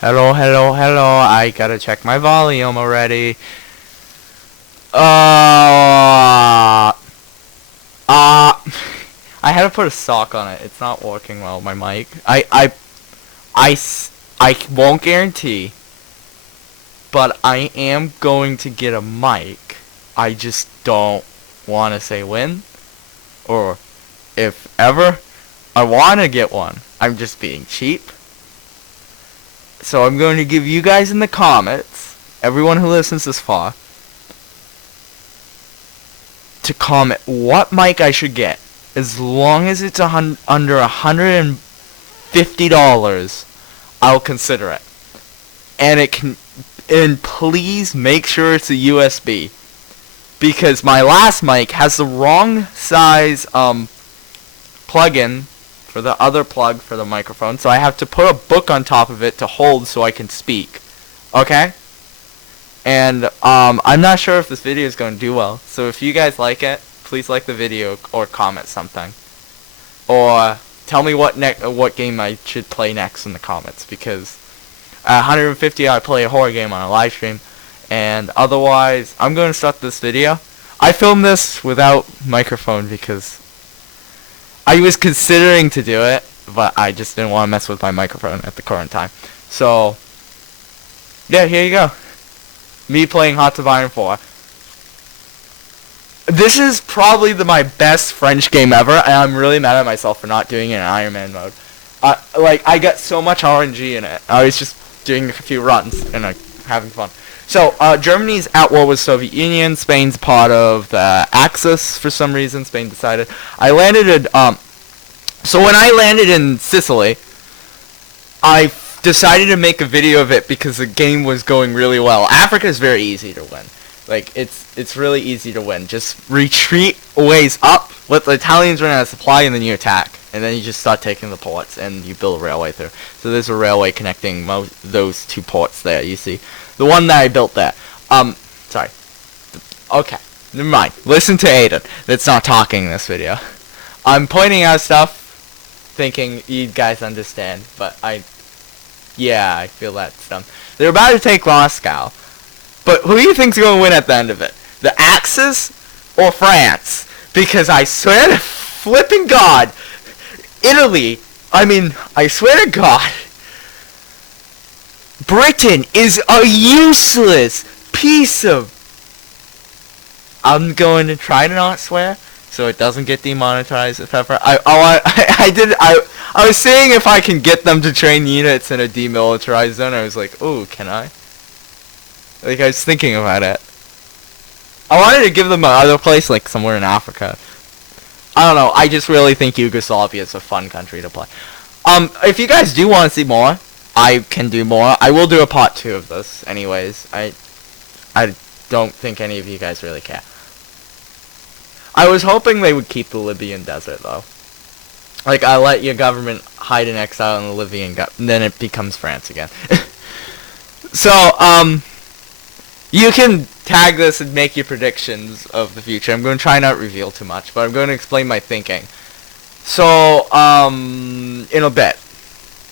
Hello, hello, hello. I gotta check my volume already. I had to put a sock on it. It's not working well, my mic. I won't guarantee, but I am going to get a mic. I just don't want to say when, or if ever. I want to get one. I'm just being cheap. So I'm going to give you guys in the comments, everyone who listens this far, to comment what mic I should get. As long as it's under $150, I'll consider it. And please make sure it's a USB, because my last mic has the wrong size plug-in for the other plug for the microphone, so I have to put a book on top of it to hold so I can speak. Okay? And I'm not sure if this video is going to do well, so if you guys like it, please like the video or comment something. Or tell me what game I should play next in the comments, because at 150 I play a horror game on a live stream, and otherwise I'm going to start this video. I filmed this without microphone because I was considering to do it, but I just didn't want to mess with my microphone at the current time. So, yeah, here you go. Me playing Hearts of Iron 4. This is probably my best French game ever, and I'm really mad at myself for not doing it in Iron Man mode. I got so much RNG in it. I was just doing a few runs and having fun. So, Germany's at war with Soviet Union. Spain's part of the Axis for some reason. Spain decided. I landed in, so when I landed in Sicily, I decided to make a video of it because the game was going really well. Africa is very easy to win. Like, it's really easy to win. Just retreat ways up, let the Italians run out of supply, and then you attack. And then you just start taking the ports, and you build a railway through. So there's a railway connecting those two ports there, you see. The one that I built there. Sorry. Okay, never mind. Listen to Aiden. That's not talking in this video. I'm pointing out stuff, thinking you guys understand, but yeah, I feel that's dumb. They're about to take Moscow, but who do you think's going to win at the end of it? The Axis or France? Because I swear to flipping God, Italy, I swear to God, Britain is a useless piece of... I'm going to try to not swear, so it doesn't get demonetized if ever. I was seeing if I can get them to train units in a demilitarized zone. I was like, ooh, can I? Like, I was thinking about it. I wanted to give them another place, like somewhere in Africa. I don't know, I just really think Yugoslavia is a fun country to play. If you guys do want to see more, I can do more. I will do a part 2 of this, anyways. I don't think any of you guys really care. I was hoping they would keep the Libyan desert, though. Like, I let your government hide in exile in the Libyan and then it becomes France again. So, you can tag this and make your predictions of the future. I'm going to try not reveal too much, but I'm going to explain my thinking. So, in a bit.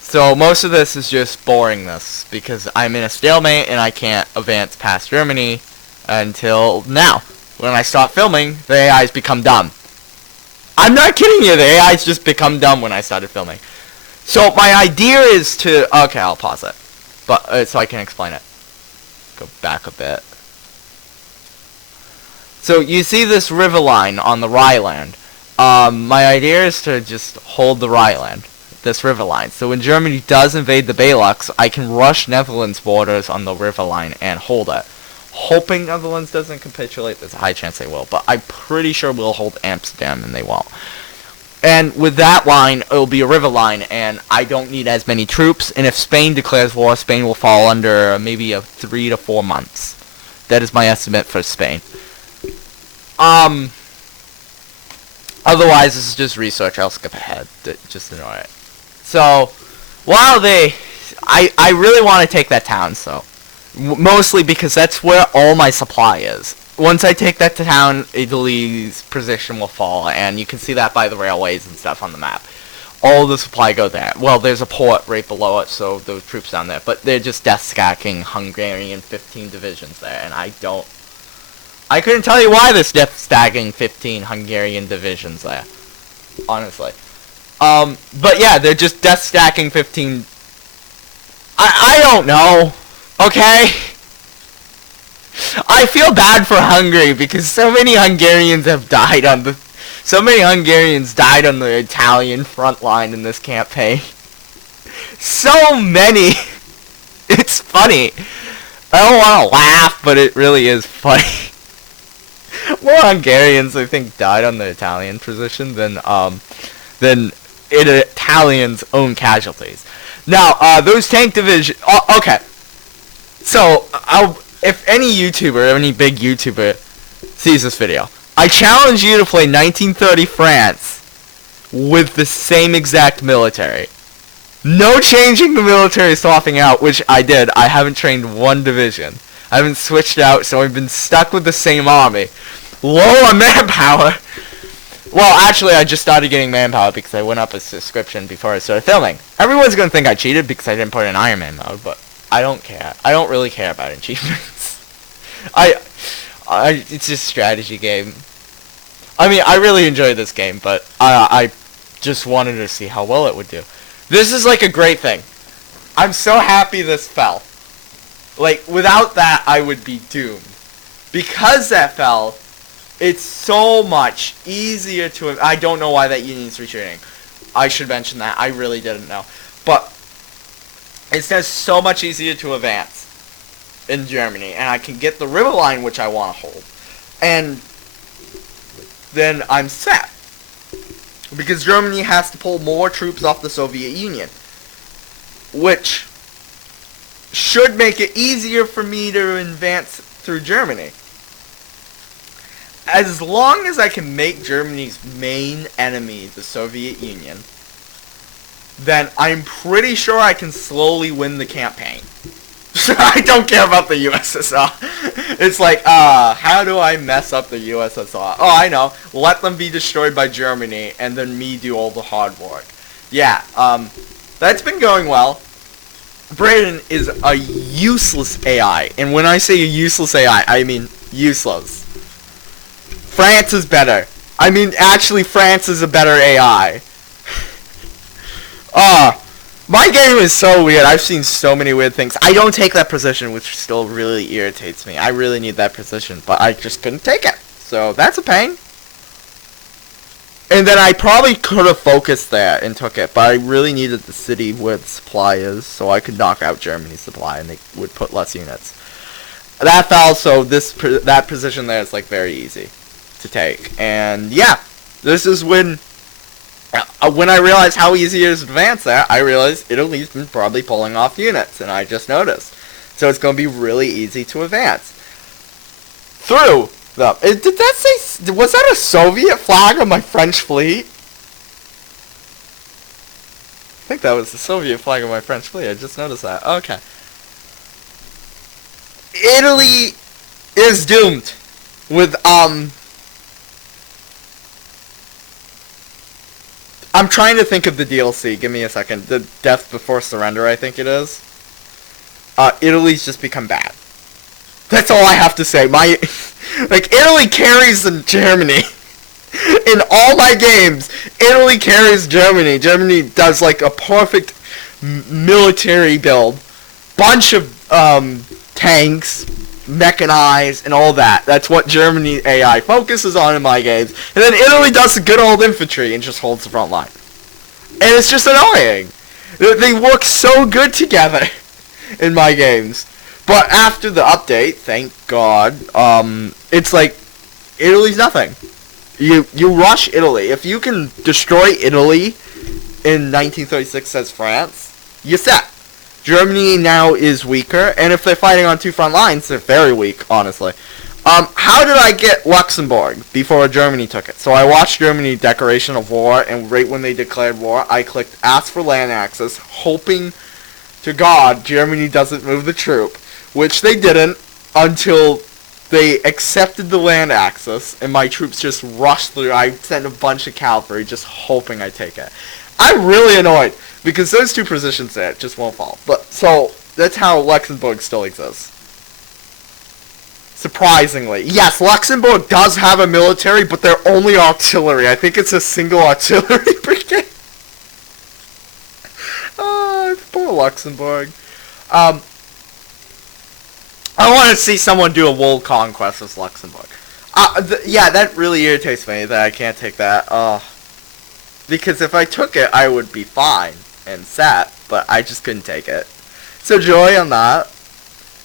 So, most of this is just boringness, because I'm in a stalemate and I can't advance past Germany until now. When I start filming, the AIs become dumb. I'm not kidding you, the AIs just become dumb when I started filming. So, my idea is to... Okay, I'll pause it. But, so I can explain it. Go back a bit. So, you see this river line on the Rhineland. My idea is to just hold the Rhineland. This river line. So when Germany does invade the Benelux, I can rush Netherlands borders on the river line and hold it. Hoping Netherlands doesn't capitulate. There's a high chance they will, but I'm pretty sure we'll hold Amsterdam and they won't. And with that line, it'll be a river line, and I don't need as many troops. And if Spain declares war, Spain will fall under maybe 3 to 4 months. That is my estimate for Spain. Otherwise, this is just research. I'll skip ahead. Just ignore it. So, while I really want to take that town, so. Mostly because that's where all my supply is. Once I take that town, Italy's position will fall, and you can see that by the railways and stuff on the map. all the supply go there. Well, there's a port right below it, so those troops down there. But they're just death stacking Hungarian 15 divisions there, and I couldn't tell you why there's death stacking 15 Hungarian divisions there, honestly. But yeah, they're just death stacking 15. I don't know. Okay. I feel bad for Hungary because so many Hungarians died on the Italian front line in this campaign. So many. It's funny. I don't want to laugh, but it really is funny. More Hungarians, I think, died on the Italian position than Italians' own casualties. Now, those tank divisions. Okay. So, if any YouTuber, any big YouTuber sees this video, I challenge you to play 1930 France with the same exact military. No changing the military swapping out, which I did. I haven't trained one division. I haven't switched out, so I've been stuck with the same army. Low on manpower. Well, actually, I just started getting manpower because I went up a subscription before I started filming. Everyone's going to think I cheated because I didn't put in Iron Man mode, but I don't care. I don't really care about achievements. It's just a strategy game. I mean, I really enjoyed this game, but I just wanted to see how well it would do. This is like a great thing. I'm so happy this fell. Like, without that, I would be doomed. Because that fell, it's so much easier to... I don't know why that union's retreating. I should mention that. I really didn't know. But it's just so much easier to advance in Germany. And I can get the river line, which I want to hold. And then I'm set. Because Germany has to pull more troops off the Soviet Union. Which should make it easier for me to advance through Germany. As long as I can make Germany's main enemy the Soviet Union, then I'm pretty sure I can slowly win the campaign. I don't care about the USSR. It's like, how do I mess up the USSR? Oh, I know. Let them be destroyed by Germany, and then me do all the hard work. Yeah, that's been going well. Britain is a useless AI. And when I say a useless AI, I mean useless. France is better. I mean, actually, France is a better AI. My game is so weird. I've seen so many weird things. I don't take that position, which still really irritates me. I really need that position, but I just couldn't take it. So, that's a pain. And then I probably could have focused there and took it, but I really needed the city where the supply is, so I could knock out Germany's supply, and they would put less units. That fell, so that position there is, like, very easy to take. And, yeah, this is when I realized how easy it is to advance there, I realized Italy's been probably pulling off units, and I just noticed. So it's going to be really easy to advance. Through them. Did that say... Was that a Soviet flag on my French fleet? I think that was the Soviet flag on my French fleet. I just noticed that. Okay. Italy is doomed. With, I'm trying to think of the DLC. Give me a second. The Death Before Surrender, I think it is. Italy's just become bad. That's all I have to say. Like, Italy carries Germany. In all my games, Italy carries Germany. Germany does, like, a perfect military build. Bunch of, tanks, mechanized, and all that. That's what Germany AI focuses on in my games. And then Italy does the good old infantry and just holds the front line. And it's just annoying. They work so good together in my games. But after the update, thank God, it's like, Italy's nothing. You rush Italy. If you can destroy Italy in 1936 as France, you're set. Germany now is weaker, and if they're fighting on two front lines, they're very weak, honestly. How did I get Luxembourg before Germany took it? So I watched Germany Declaration of War, and right when they declared war, I clicked Ask for Land Access, hoping to God Germany doesn't move the troop, which they didn't until they accepted the land access, and my troops just rushed through. I sent a bunch of cavalry just hoping I take it. I'm really annoyed because those two positions there just won't fall. But so that's how Luxembourg still exists. Surprisingly, yes, Luxembourg does have a military, but they're only artillery. I think it's a single artillery brigade. Poor Luxembourg. I want to see someone do a world conquest with Luxembourg. Yeah, that really irritates me that I can't take that. Because if I took it, I would be fine and set, but I just couldn't take it. So joy on that.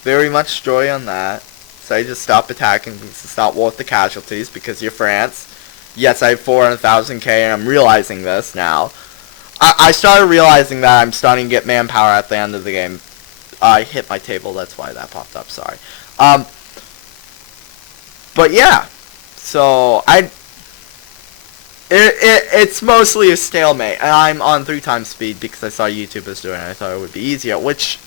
Very much joy on that. So I just stopped attacking because it's not worth the casualties because you're France. Yes, I have 400,000k and I'm realizing this now. I started realizing that I'm starting to get manpower at the end of the game. I hit my table, that's why that popped up, sorry. But yeah, so it's mostly a stalemate, and I'm on 3 times speed because I saw YouTubers doing it. I thought it would be easier, which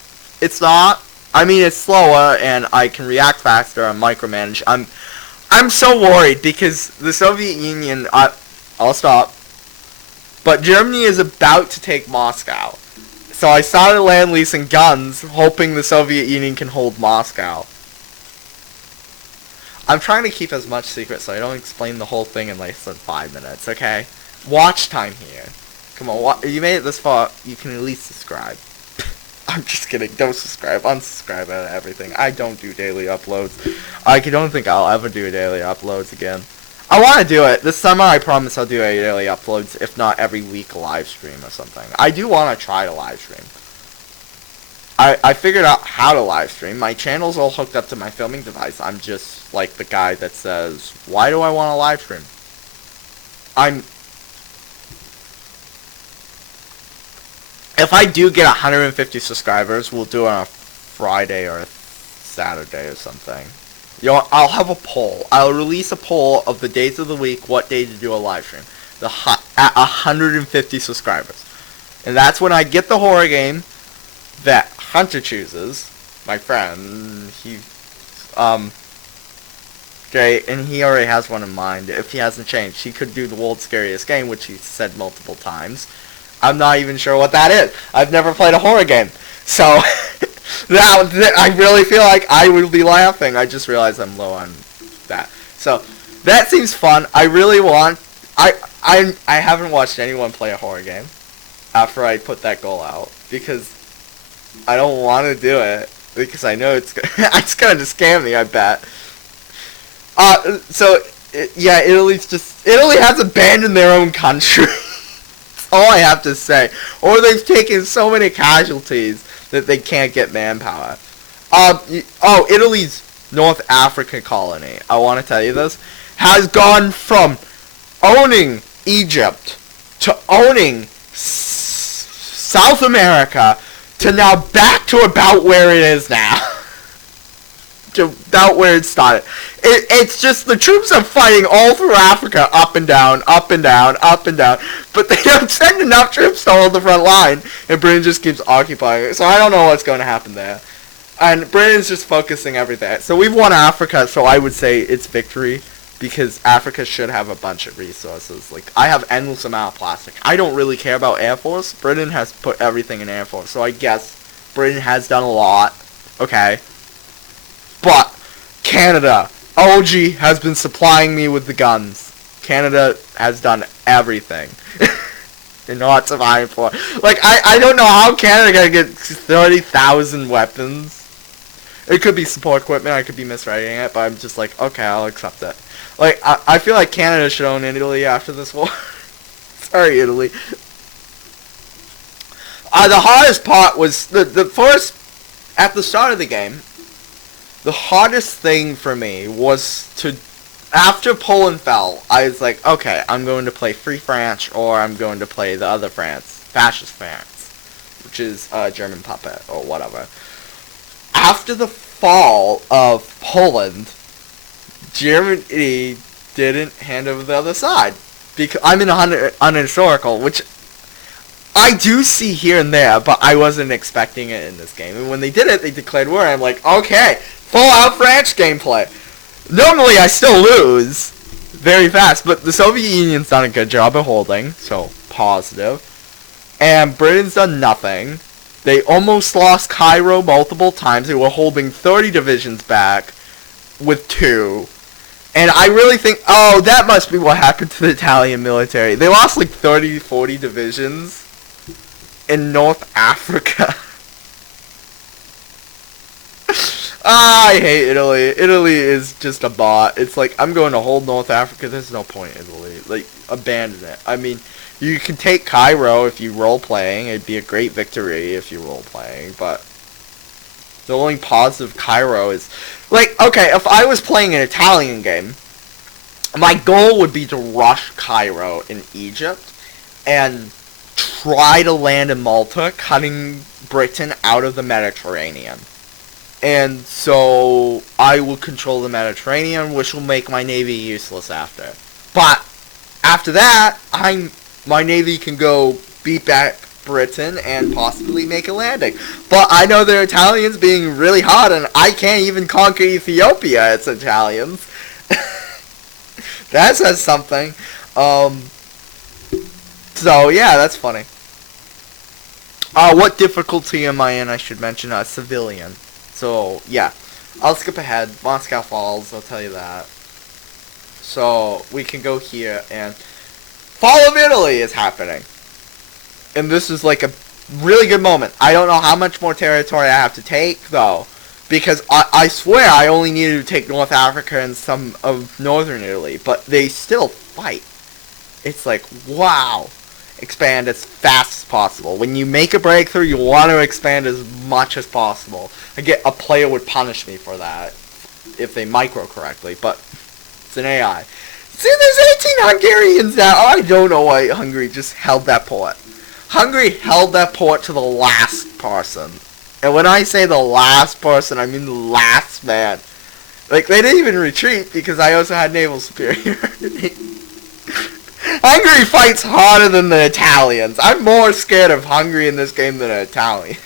it's not. I mean, it's slower, and I can react faster and micromanage. I'm so worried because the Soviet Union. I'll stop. But Germany is about to take Moscow, so I started land leasing guns, hoping the Soviet Union can hold Moscow. I'm trying to keep as much secret so I don't explain the whole thing in less than 5 minutes, okay? Watch time here. Come on, you made it this far, you can at least subscribe. I'm just kidding, don't subscribe, unsubscribe and everything. I don't do daily uploads. I don't think I'll ever do daily uploads again. I want to do it. This summer I promise I'll do a daily uploads, if not every week live stream or something. I do want to try to live stream. I figured out how to live stream. My channel's all hooked up to my filming device. I'm just like the guy that says, why do I want to live stream? If I do get 150 subscribers, we'll do it on a Friday or a Saturday or something. You know, I'll have a poll. I'll release a poll of the days of the week, what day to do a live stream. At 150 subscribers. And that's when I get the horror game that Hunter chooses, my friend. Okay, and he already has one in mind. If he hasn't changed, he could do the world's scariest game, which he said multiple times. I'm not even sure what that is. I've never played a horror game. So, I really feel like I would be laughing. I just realized I'm low on that. So, that seems fun. I really want... I haven't watched anyone play a horror game after I put that goal out. Because I don't want to do it. Because I know it's going to scam me, I bet. Yeah, Italy has abandoned their own country. That's all I have to say. Or they've taken so many casualties that they can't get manpower. Italy's North Africa colony, I want to tell you this, has gone from owning Egypt to owning South America to now back to about where it is now. To about where it started. It's just the troops are fighting all through Africa, up and down, up and down, up and down. But they don't send enough troops to hold the front line, and Britain just keeps occupying it. So I don't know what's going to happen there. And Britain's just focusing everything. So we've won Africa, so I would say it's victory, because Africa should have a bunch of resources. Like, I have endless amount of plastic. I don't really care about Air Force. Britain has put everything in Air Force, so I guess Britain has done a lot. Okay. But Canada, OG, has been supplying me with the guns. Canada has done everything. They're not surviving for. Like, I don't know how Canada gonna get 30,000 weapons. It could be support equipment, I could be miswriting it, but I'm just like, okay, I'll accept it. Like, I feel like Canada should own Italy after this war. Sorry, Italy. The hardest part was, the first, at the start of the game, the hardest thing for me was to, after Poland fell, I was like, okay, I'm going to play Free France, or I'm going to play the other France, Fascist France, which is German puppet, or whatever. After the fall of Poland, Germany didn't hand over the other side. Because I'm in unhistorical, which I do see here and there, but I wasn't expecting it in this game. And when they did it, they declared war, and I'm like, okay, full-out French gameplay. Normally, I still lose very fast, but the Soviet Union's done a good job of holding, so positive. And Britain's done nothing. They almost lost Cairo multiple times. They were holding 30 divisions back with 2. And I really think, oh, that must be what happened to the Italian military. They lost like 30, 40 divisions in North Africa. I hate Italy. Italy is just a bot. It's like, I'm going to hold North Africa. There's no point in Italy. Like, abandon it. I mean, you can take Cairo if you role-playing. It'd be a great victory if you role-playing. But the only positive Cairo is... Like, okay, if I was playing an Italian game, my goal would be to rush Cairo in Egypt and try to land in Malta, cutting Britain out of the Mediterranean. And so I will control the Mediterranean, which will make my navy useless after. But after that, my navy can go beat back Britain and possibly make a landing. But I know the Italians being really hot, and I can't even conquer Ethiopia. It's Italians. That says something. So yeah, that's funny. What difficulty am I in? I should mention civilian. So, yeah. I'll skip ahead. Moscow Falls, I'll tell you that. So, we can go here, and... Fall of Italy is happening. And this is like a really good moment. I don't know how much more territory I have to take, though. Because I swear I only needed to take North Africa and some of northern Italy. But they still fight. It's like, wow. Expand as fast as possible. When you make a breakthrough, you want to expand as much as possible. A player would punish me for that if they micro correctly, but it's an AI. See, there's 18 Hungarians now. Oh, I don't know why Hungary just held that port. Hungary held that port to the last person. And when I say the last person, I mean the last man. Like, they didn't even retreat because I also had naval superiority. Hungary fights harder than the Italians. I'm more scared of Hungary in this game than the Italians.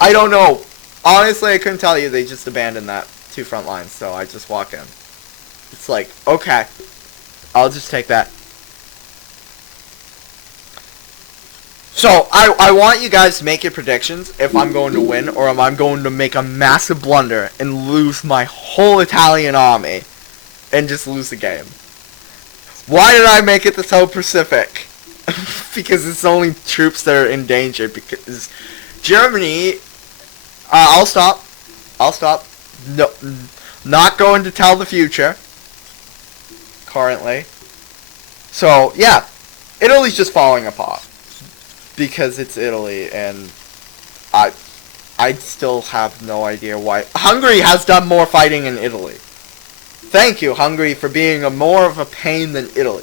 I don't know. Honestly, I couldn't tell you. They just abandoned that 2 front lines, so I just walk in. It's like, okay. I'll just take that. So, I want you guys to make your predictions if I'm going to win or if I'm going to make a massive blunder and lose my whole Italian army and just lose the game. Why did I make it the South Pacific? Because it's only troops that are in danger. Because Germany... I'll stop. No, not going to tell the future. Currently. So, yeah. Italy's just falling apart. Because it's Italy, and I still have no idea why. Hungary has done more fighting in Italy. Thank you, Hungary, for being more of a pain than Italy.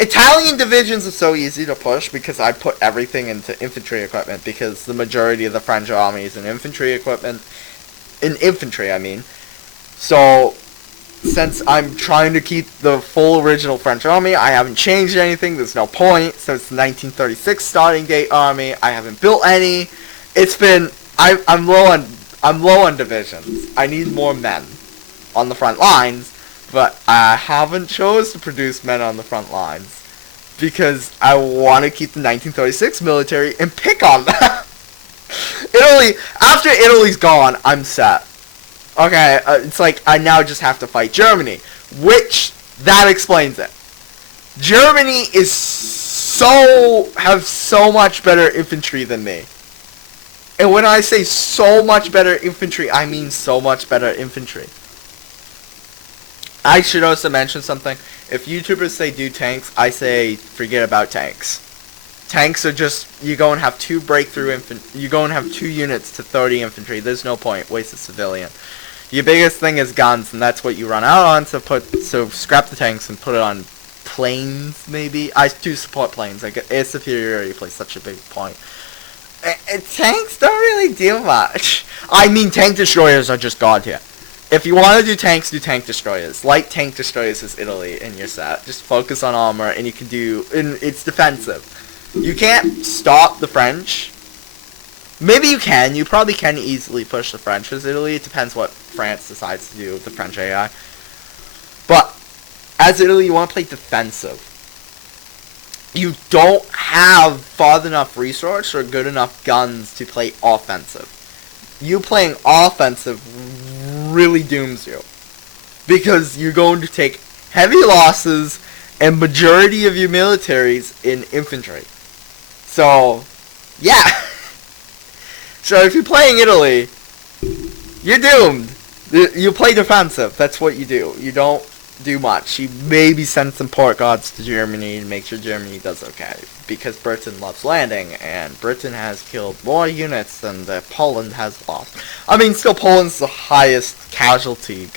Italian divisions are so easy to push because I put everything into infantry equipment because the majority of the French army is in infantry equipment. In infantry, I mean. So, since I'm trying to keep the full original French army, I haven't changed anything. There's no point. So it's the 1936 starting date army. I haven't built any. It's been... I'm low on divisions. I need more men on the front lines. But I haven't chose to produce men on the front lines because I want to keep the 1936 military and pick on them. Italy, after Italy's gone, I'm set. Okay, it's like I now just have to fight Germany, which that explains it. Germany has so much better infantry than me. And when I say so much better infantry, I mean so much better infantry. I should also mention something. If YouTubers say do tanks, I say forget about tanks. Tanks are just, you go and have 2 breakthrough you go and have 2 units to 30 infantry. There's no point. Waste of civilian. Your biggest thing is guns, and that's what you run out on. So scrap the tanks and put it on planes, maybe. I do support planes. Air superiority plays such a big point. Tanks don't really do much. I mean, tank destroyers are just god tier. If you want to do tanks, do tank destroyers. Light tank destroyers is Italy in your set. Just focus on armor, and you can do... And it's defensive. You can't stop the French. Maybe you can. You probably can easily push the French as Italy. It depends what France decides to do with the French AI. But, as Italy, you want to play defensive. you don't have far enough resource or good enough guns to play offensive. You playing offensive really dooms you. Because you're going to take heavy losses and majority of your militaries in infantry. So, yeah. So if you're playing Italy, you're doomed. You play defensive. That's what you do. You don't do much. You maybe send some port guards to Germany to make sure Germany does okay. Because Britain loves landing, and Britain has killed more units than Poland has lost. I mean, still Poland's the highest casualty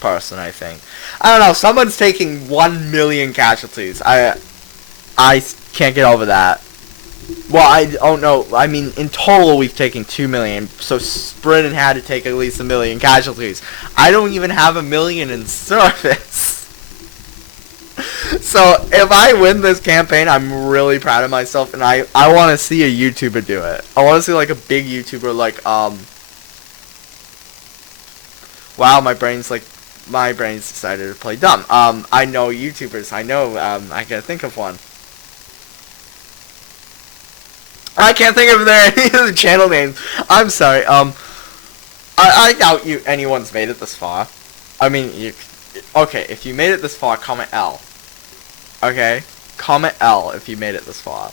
person, I think. I don't know, someone's taking 1 million casualties. I can't get over that. Well, I don't know. I mean, in total, we've taken 2 million. So Britain had to take at least 1 million casualties. I don't even have 1 million in service. So if I win this campaign, I'm really proud of myself, and I want to see a YouTuber do it. I want to see like a big YouTuber, like Wow, my brain's decided to play dumb. I know YouTubers. I know. I gotta think of one. I can't think of any of the channel names. I'm sorry. I doubt anyone's made it this far. I mean, okay, if you made it this far, comment L. Okay? Comment L if you made it this far.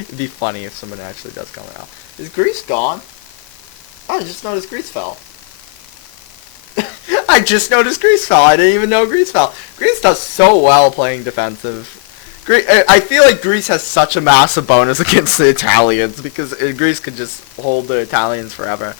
It'd be funny if someone actually does comment L. Is Greece gone? Oh, I just noticed Greece fell. I just noticed Greece fell. I didn't even know Greece fell. Greece does so well playing defensive. I feel like Greece has such a massive bonus against the Italians, because Greece could just hold the Italians forever.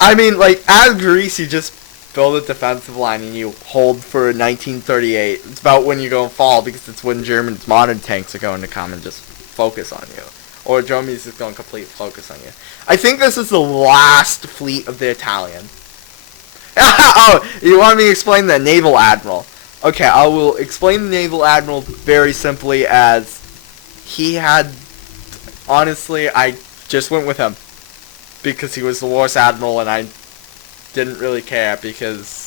I mean, like, as Greece, you just build a defensive line and you hold for 1938. It's about when you go and fall, because it's when Germany's modern tanks are going to come and just focus on you. Or Germany's just going to complete focus on you. I think this is the last fleet of the Italian. Oh, you want me to explain the naval admiral? Okay, I will explain the naval admiral very simply as he had, honestly, I just went with him because he was the worst admiral, and I didn't really care because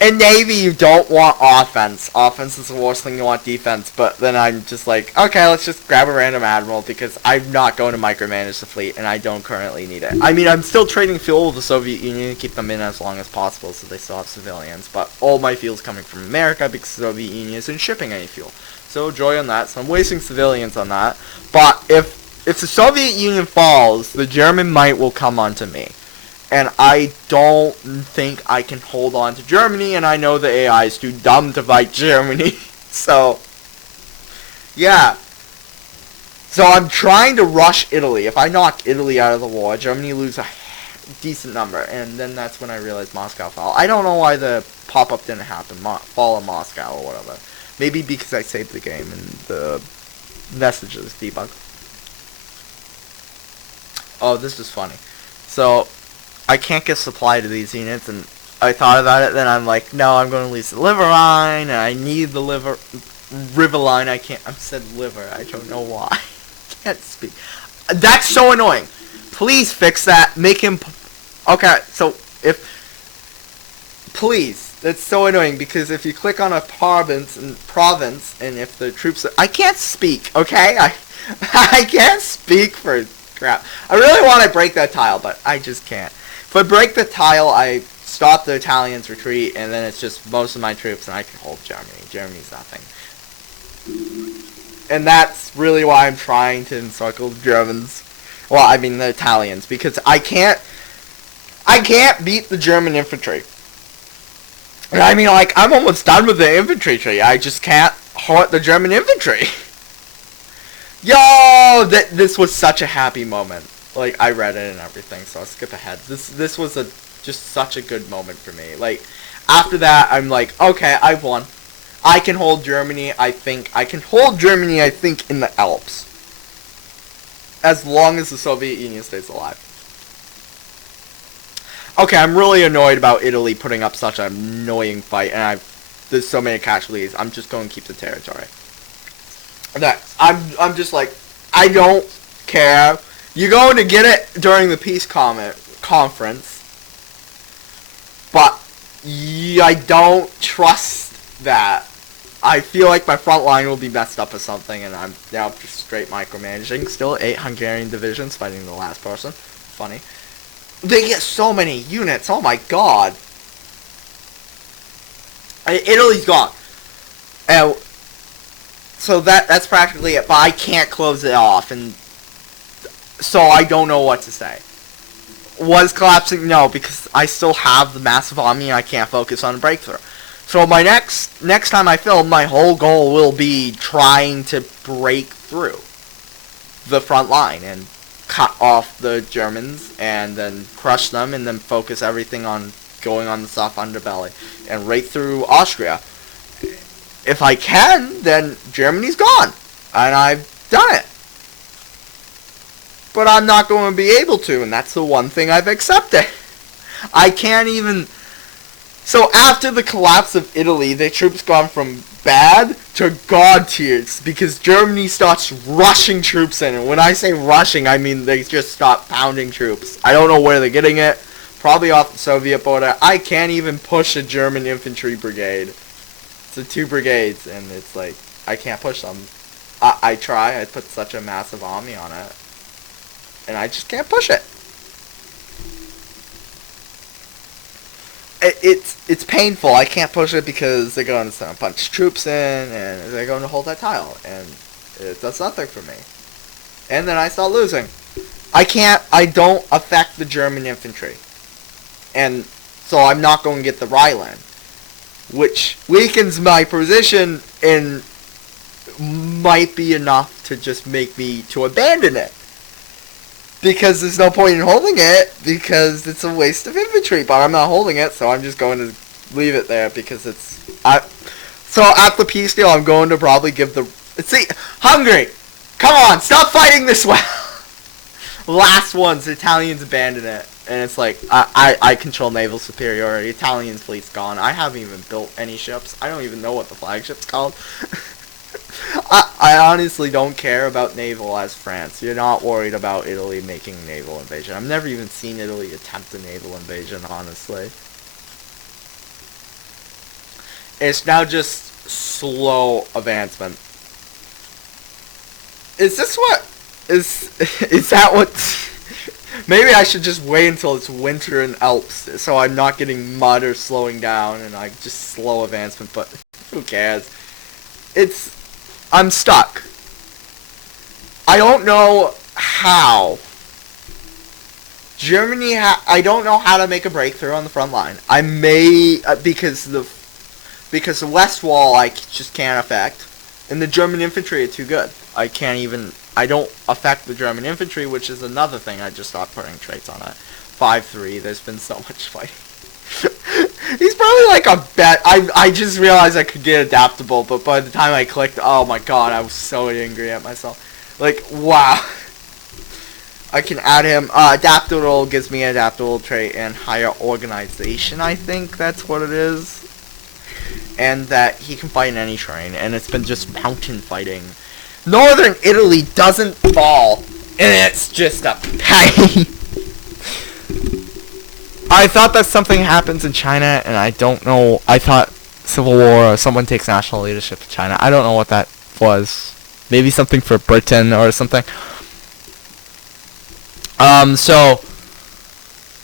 in Navy you don't want offense. Offense is the worst thing, you want defense, but then I'm just like, okay, let's just grab a random admiral because I'm not going to micromanage the fleet and I don't currently need it. I mean, I'm still trading fuel with the Soviet Union to keep them in as long as possible so they still have civilians, but all my fuel's coming from America because the Soviet Union isn't shipping any fuel. So joy on that, so I'm wasting civilians on that, but if the Soviet Union falls, the German might will come onto me. And I don't think I can hold on to Germany, and I know the AI is too dumb to fight Germany. So, yeah. So I'm trying to rush Italy. If I knock Italy out of the war, Germany lose a decent number, and then that's when I realized Moscow fell. I don't know why the pop-up didn't happen, fall of Moscow or whatever. Maybe because I saved the game and the messages debug. Oh, this is funny. So I can't get supply to these units, and I thought about it, then I'm like, no, I'm going to lose the liver line, and I need the river line. I said liver, I don't know why. I can't speak. That's so annoying. Please fix that, make him, okay, so please, that's so annoying, because if you click on a province, and if the troops, I can't speak, okay, I can't speak for crap. I really want to break that tile, but I just can't. If I break the tile, I stop the Italians' retreat, and then it's just most of my troops, and I can hold Germany. Germany's nothing. And that's really why I'm trying to encircle the Germans. Well, I mean the Italians, because I can't beat the German infantry. And I mean, like, I'm almost done with the infantry tree. I just can't hurt the German infantry. Yo, this was such a happy moment. Like, I read it and everything, so I'll skip ahead. This was just such a good moment for me. Like, after that, I'm like, okay, I've won. I can hold Germany, I think. I can hold Germany, I think, in the Alps. As long as the Soviet Union stays alive. Okay, I'm really annoyed about Italy putting up such an annoying fight, and there's so many casualties. I'm just going to keep the territory. I'm just like, I don't care. You're going to get it during the peace conference, but I don't trust that. I feel like my front line will be messed up or something, and I'm now just straight micromanaging. Still 8 Hungarian divisions fighting the last person. Funny. They get so many units. Oh my god. Italy's gone. And so that's practically it. But I can't close it off, and so I don't know what to say. Was collapsing? No, because I still have the massive army and I can't focus on a breakthrough. So my next time I film, my whole goal will be trying to break through the front line and cut off the Germans and then crush them and then focus everything on going on the soft underbelly and right through Austria. If I can, then Germany's gone and I've done it. But I'm not going to be able to, and that's the one thing I've accepted. I can't even... So after the collapse of Italy, the troops gone from bad to god tiers, because Germany starts rushing troops in. And when I say rushing, I mean they just stop pounding troops. I don't know where they're getting it. Probably off the Soviet border. I can't even push a German infantry brigade. It's the 2 brigades, and it's like, I can't push them. I try, I put such a massive army on it. And I just can't push it. It's painful. I can't push it because they're going to send a bunch of troops in, and they're going to hold that tile, and it does nothing for me. And then I start losing. I don't affect the German infantry. And so I'm not going to get the Rhineland, which weakens my position and might be enough to just make me to abandon it. Because there's no point in holding it, because it's a waste of infantry. But I'm not holding it, so I'm just going to leave it there, because it's... So at the peace deal, I'm going to probably give the... See, Hungary! Come on, stop fighting this well! Last ones, the Italians abandon it. And it's like, I control naval superiority. Italian fleet's gone. I haven't even built any ships. I don't even know what the flagship's called. I honestly don't care about naval as France. You're not worried about Italy making a naval invasion. I've never even seen Italy attempt a naval invasion, honestly. It's now just slow advancement. Is this what... Is that what... Maybe I should just wait until it's winter in Alps, so I'm not getting mud or slowing down, and I just slow advancement, but who cares? I'm stuck. I don't know how. Germany, I don't know how to make a breakthrough on the front line. I may, because the west wall I just can't affect, and the German infantry are too good. I don't affect the German infantry, which is another thing I just stopped putting traits on it. 5-3, there's been so much fighting. He's probably like a bet. I just realized I could get adaptable, but by the time I clicked, oh my god, I was so angry at myself. Like, wow. I can add him. Adaptable gives me an adaptable trait and higher organization, I think that's what it is. And that he can fight in any terrain, and it's been just mountain fighting. Northern Italy doesn't fall, and it's just a pain. I thought that something happens in China, and I don't know. I thought civil war or someone takes national leadership in China. I don't know what that was. Maybe something for Britain or something. So,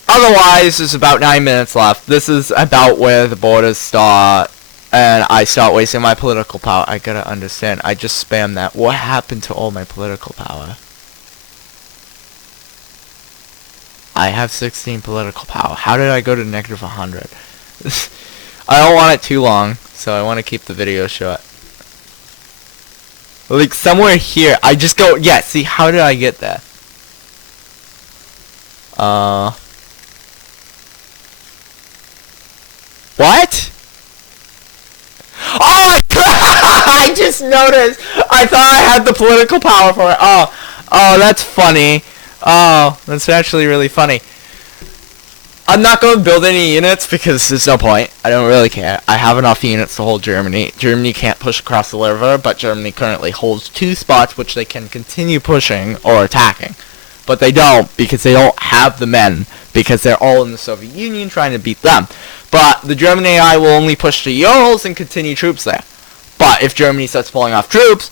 otherwise, there's about 9 minutes left. This is about where the borders start, and I start wasting my political power. I gotta understand. I just spammed that. What happened to all my political power? I have 16 political power. How did I go to negative 100? I don't want it too long, so I want to keep the video short. Like, somewhere here, I just go... Yeah, see, how did I get there? What? Oh, I just noticed! I thought I had the political power for it. Oh, that's funny. Oh, that's actually really funny. I'm not going to build any units because there's no point. I don't really care. I have enough units to hold Germany. Germany can't push across the river, but Germany currently holds 2 spots which they can continue pushing or attacking. But they don't because they don't have the men because they're all in the Soviet Union trying to beat them. But the German AI will only push the Urals and continue troops there. But if Germany starts pulling off troops,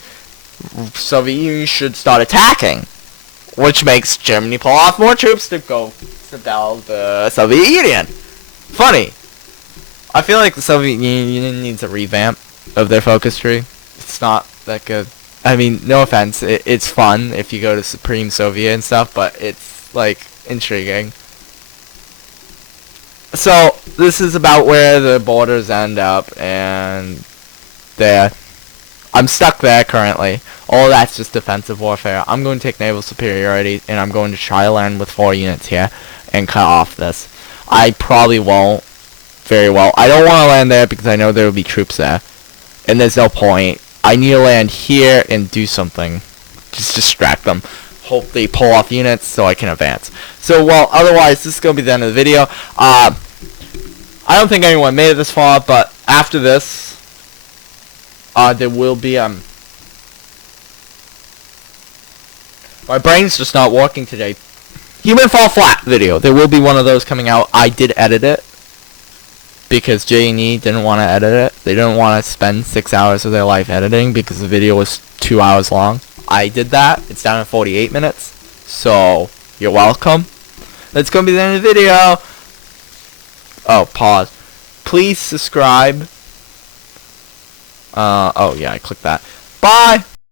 Soviet Union should start attacking, which makes Germany pull off more troops to go to battle the Soviet Union. Funny. I feel like the Soviet Union needs a revamp of their focus tree. It's not that good. I mean, no offense, it's fun if you go to Supreme Soviet and stuff, but it's, like, intriguing. So, this is about where the borders end up, and there. I'm stuck there currently. All that's just defensive warfare. I'm going to take naval superiority, and I'm going to try to land with 4 units here, and cut off this. I probably won't very well. I don't want to land there because I know there will be troops there, and there's no point. I need to land here and do something. Just distract them. Hope they pull off units so I can advance. So, well, otherwise, this is going to be the end of the video. I don't think anyone made it this far, but after this, there will be, my brain's just not working today. Human Fall Flat video. There will be one of those coming out. I did edit it, because J&E didn't want to edit it. They didn't want to spend 6 hours of their life editing because the video was 2 hours long. I did that. It's down to 48 minutes. So, you're welcome. That's going to be the end of the video. Oh, pause. Please subscribe. Oh, yeah, I clicked that. Bye!